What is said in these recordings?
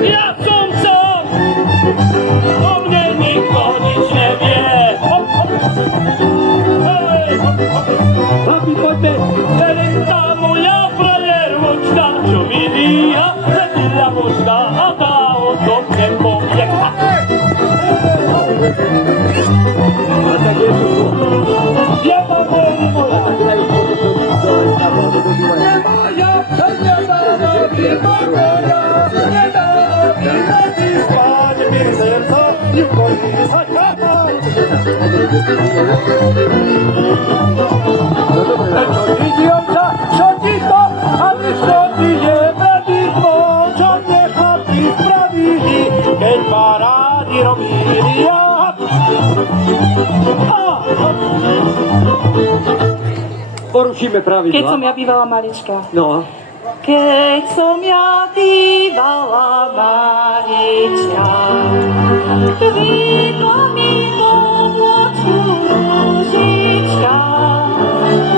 Ja som, o mne nikto nič nevie. Papi, poďme, len tá moja frajeročka, čo mi líha, sedila možná a tá o tom nepovie. A tak je to. Ja mám moja, čo ti to, ale čo ti je predýchlo, čo nechlapci spravili, keď parády robili ja. Porušíme pravidla. Keď som ja bývala malička. No. Keď som ja bývala malička, kvitla mi do vločku ružička,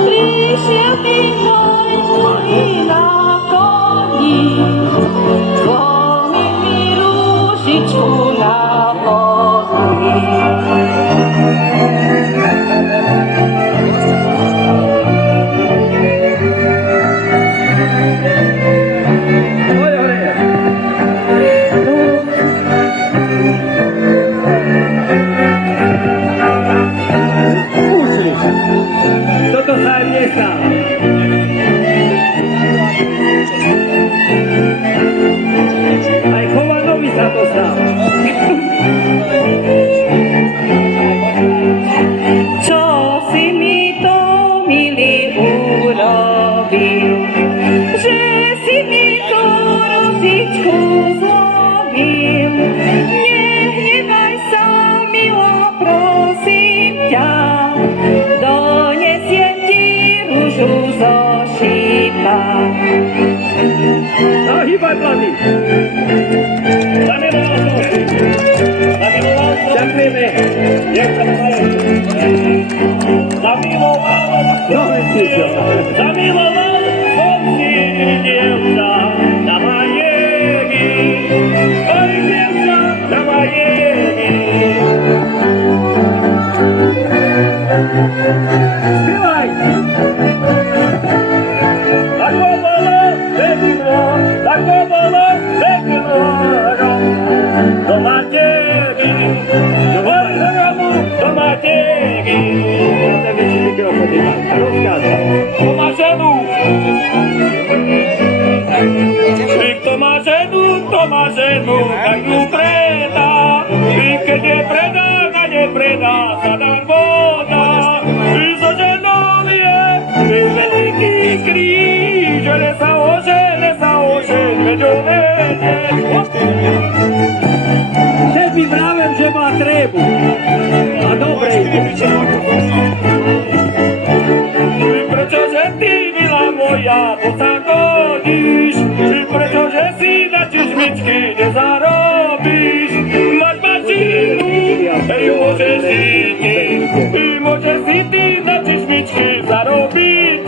prišiel mi môj muži na koni, zlomil mi ružičku na nohy. Toto sa im nestalo. Aj Chovanovi sa to stalo. Čo si mi to, milý, urobil, že si mi tú ružičku zlobil? Nehnevaj sa, milá, prosím ťa, donesiem ti ružu zo šípa. No, hýbaj, mladý. Zamiloval som. Ďakujeme. Jak sa to majú? Zamiloval som si dievča na majegy. Oj, dievča na majegy. Spievaj! Ako bolo pekno, ako bolo pekno, do mateky, oj, do mateky. Potem väčší mikrofón, rozkáza. Kto má ženu? Kto má ženu, tak ju predá. I keď je predá, na nepredá sa darmoda. I so ženou je veľký kríž, že sa ožeň, veď ho teď mi vravím, že má trebu. A dobre ide. Prečože ty, milá moja, to sa godíš? Prečože si na čižmičky nezarobíš? Máš mašinu, hej, môžeš si ty na čižmičky zarobiť.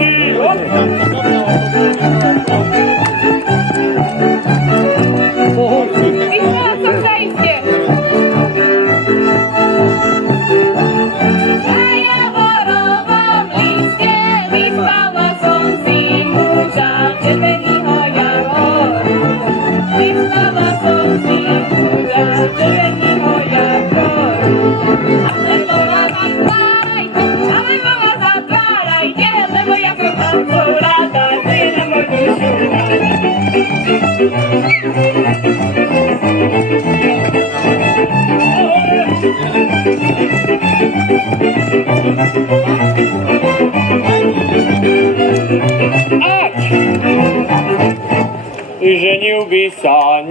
ženil by sa